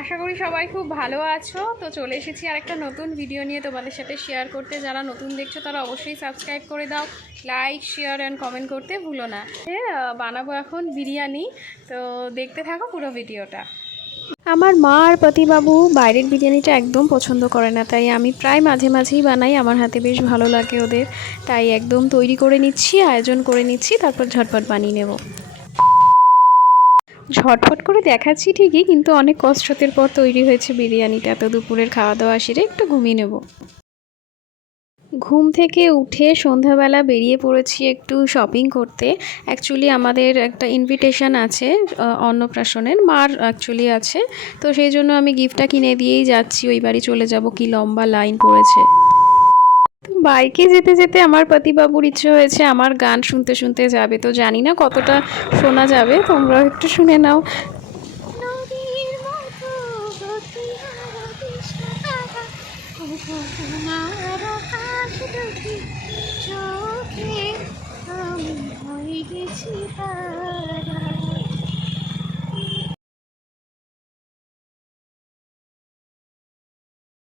আশা করি সবাই খুব ভালো আছো। তো চলে এসেছি আর একটা নতুন ভিডিও নিয়ে তোমাদের সাথে শেয়ার করতে। যারা নতুন দেখছো তারা অবশ্যই সাবস্ক্রাইব করে দাও, লাইক শেয়ার অ্যান্ড কমেন্ট করতে ভুলো না। বানাবো এখন বিরিয়ানি, তো দেখতে থাকো পুরো ভিডিওটা। আমার মা আর পতিবাবু বাইরের বিরিয়ানিটা একদম পছন্দ করে না, তাই আমি প্রায় মাঝে মাঝেই বানাই। আমার হাতে বেশ ভালো লাগে ওদের, তাই একদম তৈরি করে নিচ্ছি, আয়োজন করে নিচ্ছি, তারপর ঝটপট বানিয়ে নেব। ঝটফট করে দেখাচ্ছি ঠিকই, কিন্তু অনেক কষ্টের পর তৈরি হয়েছে বিরিয়ানিটা। তো দুপুরের খাওয়া দাওয়া সেরে একটু ঘুমিয়ে নেব। ঘুম থেকে উঠে সন্ধ্যাবেলা বেরিয়ে পড়েছি একটু শপিং করতে। অ্যাকচুয়ালি আমাদের একটা ইনভিটেশন আছে অন্নপ্রাশনের, মার অ্যাকচুয়ালি আছে। তো সেই জন্য আমি গিফটটা কিনে দিয়েই যাচ্ছি, ওই বাড়ি চলে যাব। কি লম্বা লাইন পড়েছে। বাইকে যেতে যেতে আমার পতিবাবুর ইচ্ছে হয়েছে আমার গান শুনতে শুনতে যাবে। তো জানি না কতটা শোনা যাবে, তোমরাও একটু শুনে নাও। নদীর মতো গতিহারা দিশাহারা, তোমার আকাশ দুটি চোখে আমি হয়ে গেছি হারা।